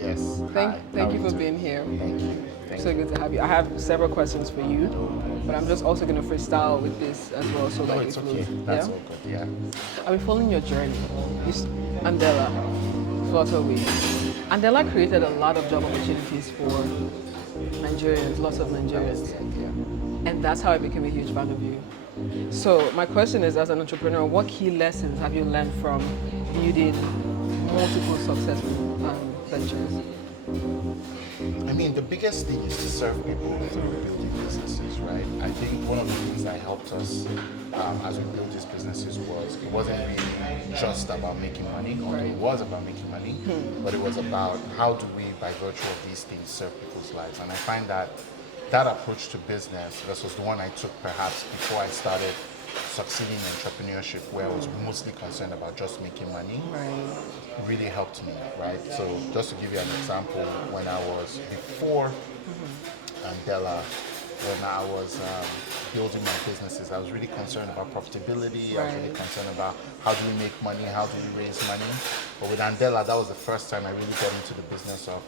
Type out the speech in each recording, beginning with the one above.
Yes. Thank you for being here. Thank you. Thank So you. good to have you. I have several questions for you, but I'm just also going to freestyle with this as well, so No, like it's it okay. flows. That's Yeah. all good. Yeah. I've been following your journey. Andela, Flutterwave. Andela created a lot of job opportunities for Nigerians, lots of That was Nigerians, the idea. and that's how I became a huge fan of you. So my question is, as an entrepreneur, what key lessons have you learned from building multiple successful ventures? I mean, the biggest thing is to serve people through building businesses, right? I think one of the things that helped us as we built these businesses was it wasn't really just about making money, although it was about making money, but it was about how do we, by virtue of these things, serve people's lives. And I find that that approach to business versus the one I took perhaps before I started succeeding in entrepreneurship, where I was mostly concerned about just making money, Right. really helped me, right? So just to give you an example, when I was before Andela, when I was building my businesses, I was really concerned about profitability. I was really Right. concerned about how do we make money, how do we raise money. But with Andela, that was the first time I really got into the business of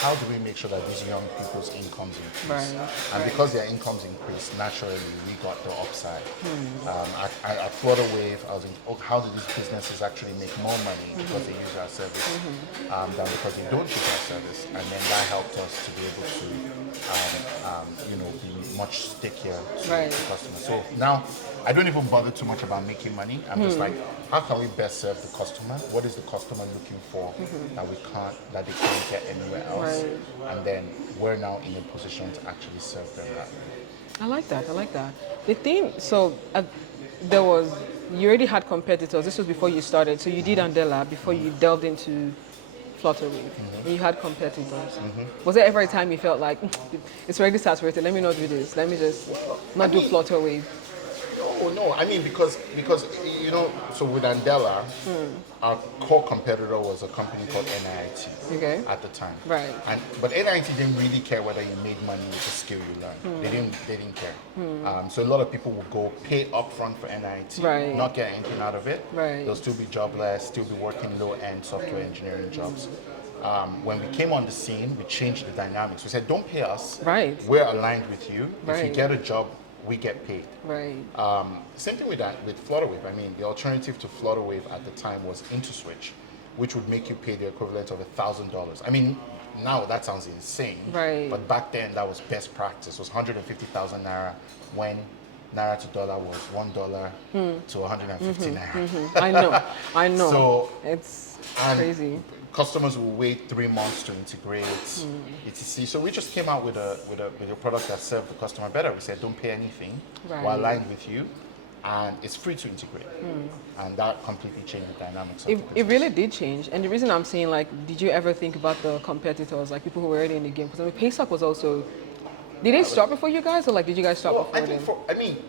how do we make sure that these young people's incomes increase. Right. And Right. because their incomes increased, naturally we got the upside. At Flutterwave, I was in, oh, how do these businesses actually make more money because they use our service than because they don't use our service? And then that helped us to be able to, be much stickier to Right. the customer. So now I don't even bother too much about making money. I'm just like, how can we best serve the customer? What is the customer looking for that they can't get anywhere else? Right. And then we're now in a position to actually serve them that way. I like that. I like that. The thing, so there was, you already had competitors. This was before you started. So you did Andela before you delved into Flutterwave. And you had competitors. Was there ever a time you felt like, it's already saturated, let me not do this. Let me just not do Flutterwave? No. I mean, because so with Andela, our core competitor was a company called NIT Okay. at the time. Right. But NIT didn't really care whether you made money with the skill you learned. They didn't care. So a lot of people would go pay upfront for NIT, Right. not get anything out of it. Right. They'll still be jobless, still be working low-end software engineering jobs. When we came on the scene, we changed the dynamics. We said, don't pay us. Right. We're aligned with you. If you Right. get a job, we get paid. Right. Same thing with that with Flutterwave. I mean, the alternative to Flutterwave at the time was IntoSwitch, which would make you pay the equivalent of $1,000. I mean, now that sounds insane. Right. But back then, that was best practice. It was 150,000 naira when naira to dollar was $1 to 150 naira. I know. So It's and crazy. customers will wait 3 months to integrate, etc. So we just came out with a product that served the customer better. We said, don't pay anything. Right. We're aligned with you, and it's free to integrate. And that completely changed the dynamics of the It business. really did change. And the reason I'm saying, like, did you ever think about the competitors, like people who were already in the game? Because I mean, Paystack was also, did they start before you guys, or like did you guys start Well, before I think them?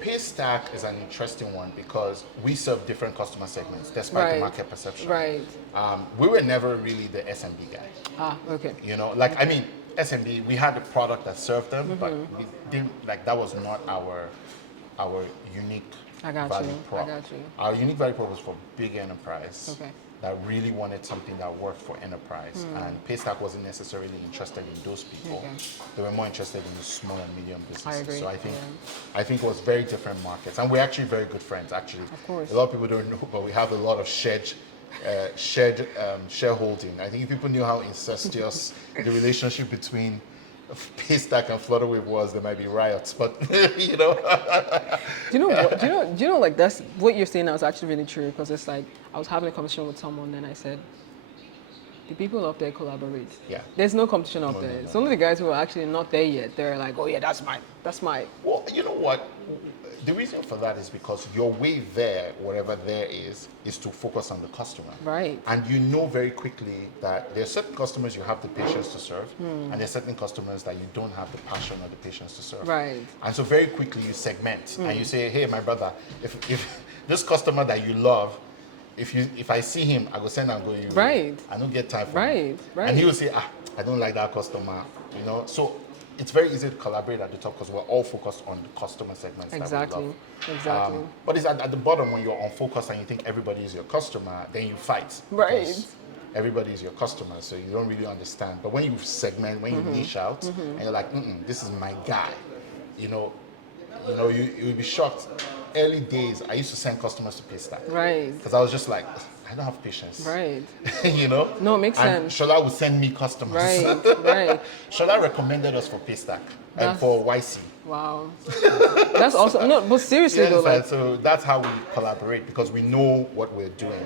Paystack is an interesting one because we serve different customer segments despite the Right. market perception. Right. We were never really the SMB guy. Ah, okay. I mean, SMB, we had a product that served them, but we didn't, like, that was not our unique I got value you. prop. I got you. Our unique value prop was for big enterprise Okay. that really wanted something that worked for enterprise. And Paystack wasn't necessarily interested in those people. Okay. They were more interested in the small and medium businesses. agree, So I think it was very different markets. And we're actually very good friends, actually. Of course. A lot of people don't know, but we have a lot of shareholding. I think if people knew how incestuous the relationship between Paystack and Flutterwave was, there might be riots. But you know, Do you know what? Do you know? Like that's what you're saying now is actually really true because it's like I was having a conversation with someone and I said, the people up there collaborate. Yeah. There's no competition up No, there. no, no. It's only the guys who are actually not there yet. They're like, oh yeah, that's mine. That's mine. well, you know what? The reason for that is because your way there, whatever there is to focus on the customer. Right. And you know very quickly that there are certain customers you have the patience to serve, and there are certain customers that you don't have the passion or the patience to serve. Right. And so very quickly you segment and you say, hey, my brother, if this customer that you love, if I see him, I go send and go you. Right. I don't get time for Right, him. right. And he will say, I don't like that customer. So it's very easy to collaborate at the top because we're all focused on the customer segments that we Exactly. love. Exactly. But it's at the bottom when you're unfocused and you think everybody is your customer, then you fight. Right. Because everybody is your customer, so you don't really understand. But when you segment, when you niche out, and you're like, this is my guy, you know, you will be shocked. Early days, I used to send customers to Paystack. Right. Because I was just like, I don't have patience. Right. You know? No, it makes and sense. Shola would send me customers. Right. Right. Shola recommended us for Paystack and for YC. Wow. That's awesome. No, but seriously though, like, so that's how we collaborate because we know what we're doing,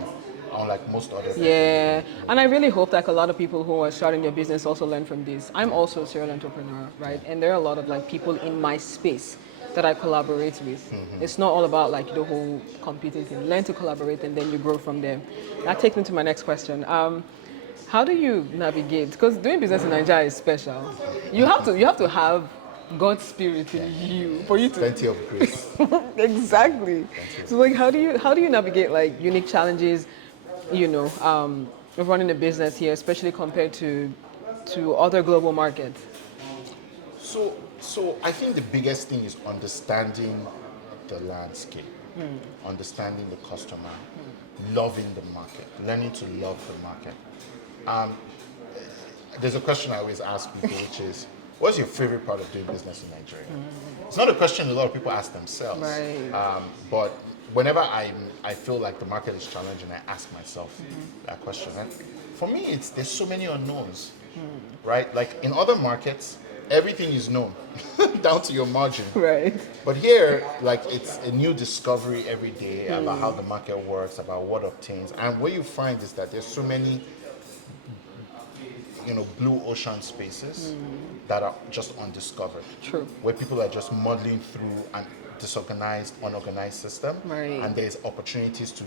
unlike most other people. yeah, and I really hope that a lot of people who are starting their business also learn from this. I'm also a serial entrepreneur, right? And there are a lot of like people in my space that I collaborate with. It's not all about like the whole competing thing. Learn to collaborate and then you grow from there. That takes me to my next question. How do you navigate? Because doing business in Nigeria is special. You have to have God's spirit in you for you to Plenty of grace. exactly. So like, how do you navigate like unique challenges? Of running a business here, especially compared to other global markets. So I think the biggest thing is understanding the landscape, understanding the customer, loving the market, learning to love the market. There's a question I always ask people, which is, what's your favorite part of doing business in Nigeria? It's not a question a lot of people ask themselves. Right. But whenever I feel like the market is challenging, I ask myself that question. And for me, there's so many unknowns, right? Like in other markets, everything is known, down to your margin. Right. But here, like it's a new discovery every day about how the market works, about what obtains. And what you find is that there's so many blue ocean spaces that are just undiscovered. True. Where people are just muddling through an disorganized, unorganized system. Right. And there's opportunities to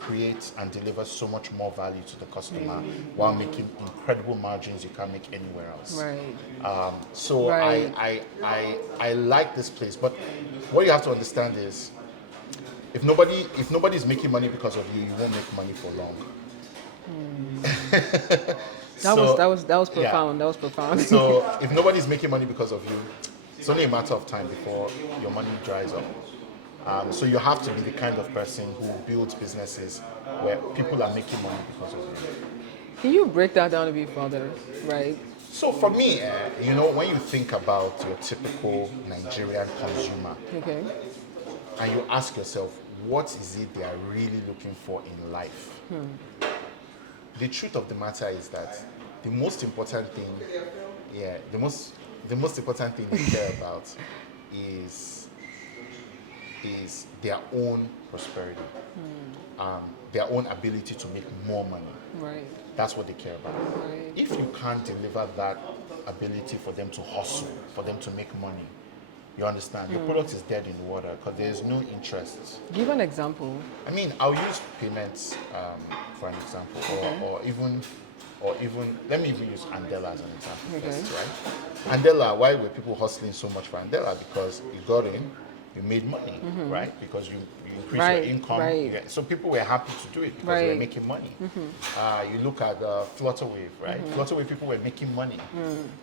create and deliver so much more value to the customer while making incredible margins you can't make anywhere else. Right. So Right. I like this place, but what you have to understand is if nobody's making money because of you, you won't make money for long. That was profound. Yeah. That was profound. So if nobody's making money because of you, it's only a matter of time before your money dries up. So you have to be the kind of person who builds businesses where people are making money because of you. Can you break that down a bit further? Right. So for me, when you think about your typical Nigerian consumer, Okay. and you ask yourself, what is it they are really looking for in life? The truth of the matter is that the most important thing, the most important thing they care about is their own prosperity, their own ability to make more money. Right. That's what they care about. Right. If you can't deliver that ability for them to hustle, for them to make money, you understand, your product is dead in the water because there's no interest. Give an example. I mean, I'll use payments for an example, or even let me even use Andela as an example first, right? Andela, why were people hustling so much for Andela? Because you got in, you made money, right? Because you increased your income. Right. So people were happy to do it because they were making money. You look at Flutterwave, right? Flutterwave, people were making money.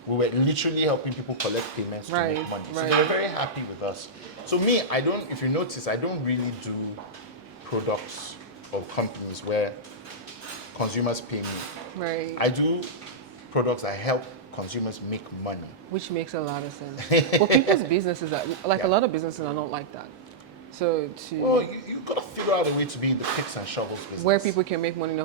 We were literally helping people collect payments to make money. So they were very happy with us. So me, if you notice, I don't really do products or companies where consumers pay me. Right. I do products that help consumers make money. Which makes a lot of sense. But people's businesses are like a lot of businesses are not like that. So Well, you gotta figure out a way to be in the picks and shovels business. where people can make money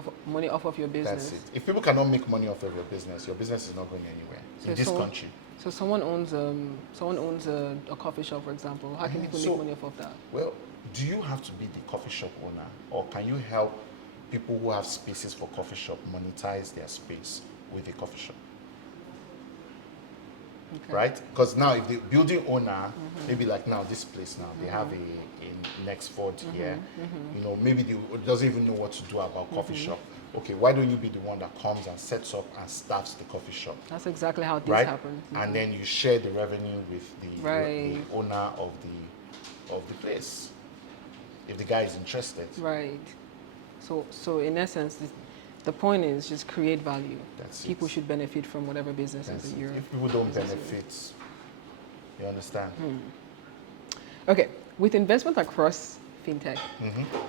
off of your business. That's it. If people cannot make money off of your business is not going anywhere in this country. So someone owns a coffee shop, for example. How can people make money off of that? Well, do you have to be the coffee shop owner, or can you help people who have spaces for coffee shop monetize their space with a coffee shop? Okay. Right? Because now if the building owner, maybe like now this place now, they have a next Ford here, maybe they doesn't even know what to do about coffee shop. Okay, why don't you be the one that comes and sets up and starts the coffee shop? That's exactly how this Right? happened. And then you share the revenue with the Right. owner of the place, if the guy is interested. Right. So in essence, the point is just create value. That's People it. should benefit from whatever business That's that it. you're. If people don't benefit, you understand? Okay, with investment across fintech,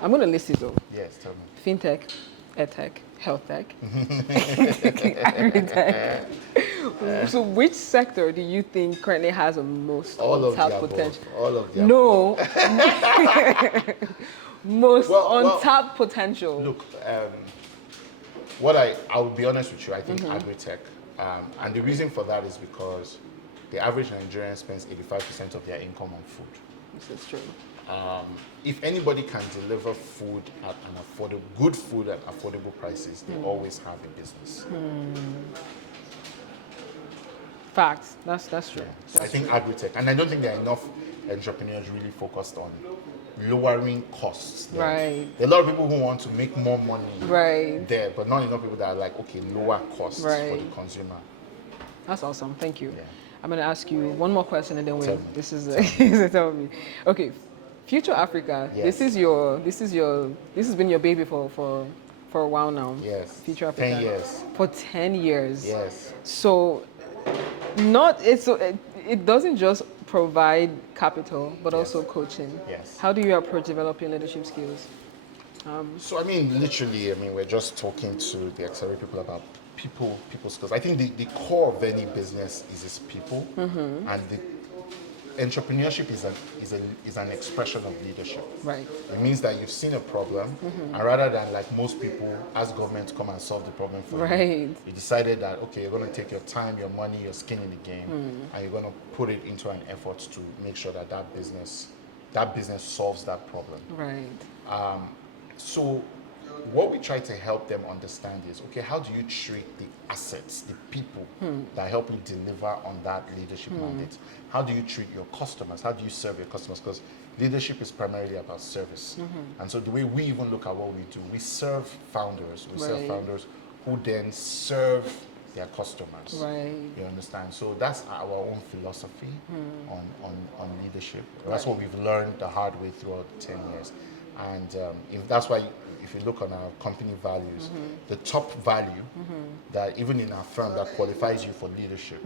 I'm going to list it though. Yes, tell me. Fintech, EdTech, health tech, agri-tech. So which sector do you think currently has the most All of the untapped above. potential? All of the above. No, most Well, untapped potential. Look, I'll be honest with you, I think agri-tech, and the reason for that is because the average Nigerian spends 85% of their income on food. This is true. If anybody can deliver food at an affordable, good food at affordable prices, they always have a business. Facts. That's true. So I That's think true. agri-tech, and I don't think there are enough entrepreneurs really focused on lowering costs. There. Right. There are a lot of people who want to make more money Right. there, but not enough people that are like, okay, lower costs for Right. the consumer. That's awesome. Thank you. Yeah. I'm going to ask you one more question and then Tell me. this is tell me. Okay. Future Africa. Yes. This has been your baby for a while now. Yes. Future Africa. 10 years. For 10 years. Yes. So it doesn't just provide capital but also coaching. Yes. How do you approach developing leadership skills? So literally, we're just talking to the Accelerate people about people skills. I think the core of any business is people, and the entrepreneurship is an expression of leadership. Right. It means that you've seen a problem, and rather than like most people ask government to come and solve the problem for you, you decided that okay, you're going to take your time, your money, your skin in the game, and you're going to put it into an effort to make sure that business solves that problem. Right. So what we try to help them understand is, okay, how do you treat the assets, the people that help you deliver on that leadership mandate? How do you treat your customers? How do you serve your customers? Because leadership is primarily about service. And so the way we even look at what we do, we serve founders. We serve founders who then serve their customers. Right. You understand? So that's our own philosophy on leadership. That's what we've learned the hard way throughout 10 years. And that's why if you look on our company values, the top value that even in our firm that qualifies you for leadership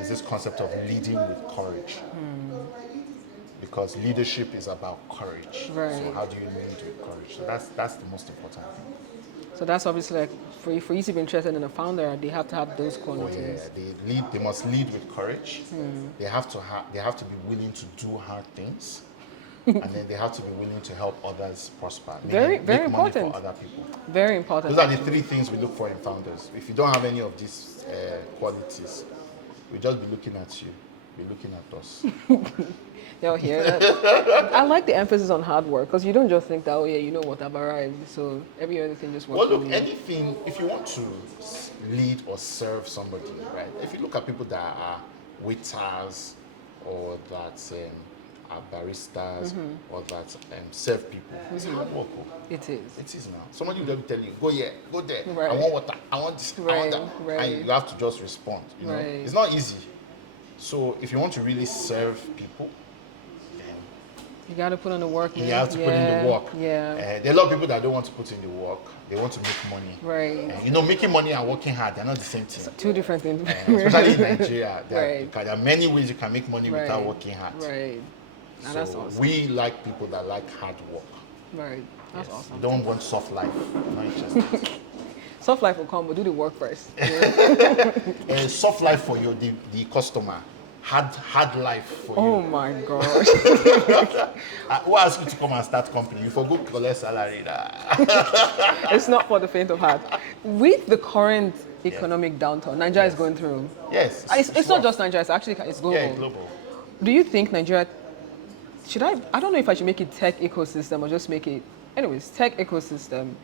is this concept of leading with courage. Because leadership is about courage. Right. So how do you lead with courage? So that's the most important thing. So that's obviously like for you to be interested in a founder, they have to have those Oh qualities. yeah, they must lead with courage. They have to be willing to do hard things. And then they have to be willing to help others prosper. Very make important. money for other people. Very important. Those are the three things we look for in founders. If you don't have any of these qualities, we'll just be looking at you, be looking at us. Y'all hear that? I like the emphasis on hard work because you don't just think that, oh yeah, you know what, I've arrived, so every other thing just works. Well, look, for me. anything, if you want to lead or serve somebody, right? If you look at people that are waiters or that are baristas or that serve people, it's hard work. It is. It is now. Somebody will tell you, go here, go there. Right. I want water. I want this. I want that. Right. And you have to just respond. You know, Right. it's not easy. So if you want to really serve people, then You got to put in the work. you man. have to put in the work. Yeah. There are a lot of people that don't want to put in the work. They want to make money. Right. Making money and working hard, they're not the same thing. Two different things. Especially in Nigeria, Right. there are many ways you can make money without Right. working hard. Right. Now So that's awesome. we like people that like hard work. Right. That's Yes. awesome. We don't want soft life. Not interested. Soft life will come, but do the work first. Soft life for the customer. Hard life for Oh you. my gosh. Who asked you to come and start company? You forgot to collect salary. It's not for the faint of heart. With the current economic downturn Nigeria is going through, Yes. it's not rough. just Nigeria, it's global. Yeah, it's global. Do you think Nigeria I don't know if I should make it tech ecosystem or just make it, anyways, tech ecosystem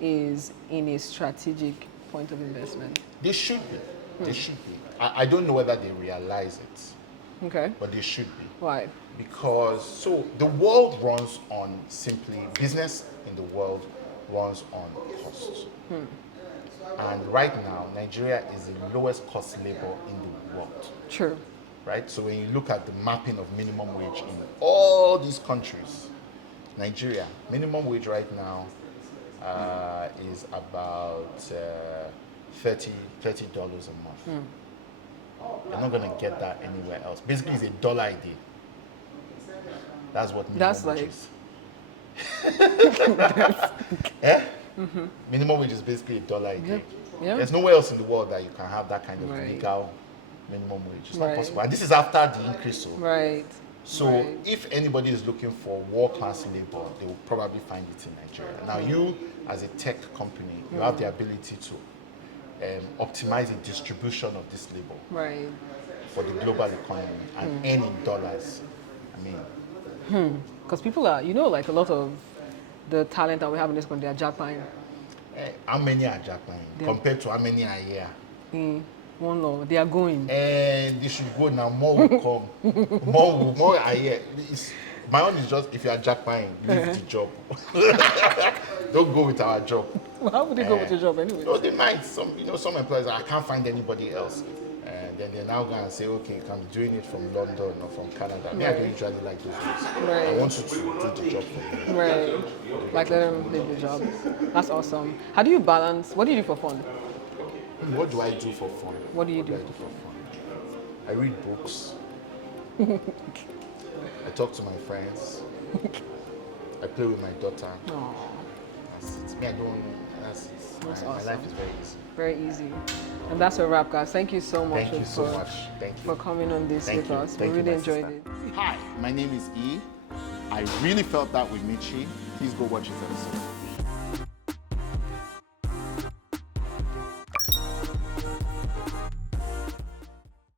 is in a strategic point of investment. They should be. They should be. I don't know whether they realize it, Okay. but they should be. Why? Because the world runs on simply business in the world runs on costs. And right now, Nigeria is the lowest cost labor in the world. True. Right? So when you look at the mapping of minimum wage in all these countries, Nigeria, minimum wage right now is about $30 a month. You're not going to get that anywhere else. Basically, it's $1 a day. That's what minimum That's wage like- is. Eh? Minimum wage is basically $1 a day. Yeah. There's nowhere else in the world that you can have that kind of Right. legal minimum wage. It's not Right. possible. And this is after the increase. Right. So Right. if anybody is looking for world-class labor, they will probably find it in Nigeria. Now you, as a tech company, you have the ability to optimize the distribution of this labor Right. for the global economy and earn in dollars. I mean, Because people are, like a lot of the talent that we have in this country are jackpine. how many are Japan compared to how many are here? One law, they are going. And they should go now. More will come. More are here. My own is just if you are Japan, leave the job. Don't go with our job. Well, how would they go with your job anyway? No, they might. Some employers, I can't find anybody else. And then they're now going to say, okay, you can be doing it from London or from Canada. Me, I don't usually like those rules. Right. I want you to do the job for me. Right. Like let them leave the job. That's awesome. How do you balance? What do you do for fun? What do I do for fun? What do you do? I do for fun? I read books. I talk to my friends. I play with my daughter. Aww, That's it. Me, I don't. That's it. That's My awesome. life is very easy. very easy. And that's a wrap, guys. Thank you so much, Thank you so much. Thank you. for coming on this Thank with you. us. Thank We you, really my enjoyed sister. it. Hi, my name is E. I really felt that with Mitchy. Please go watch his episode.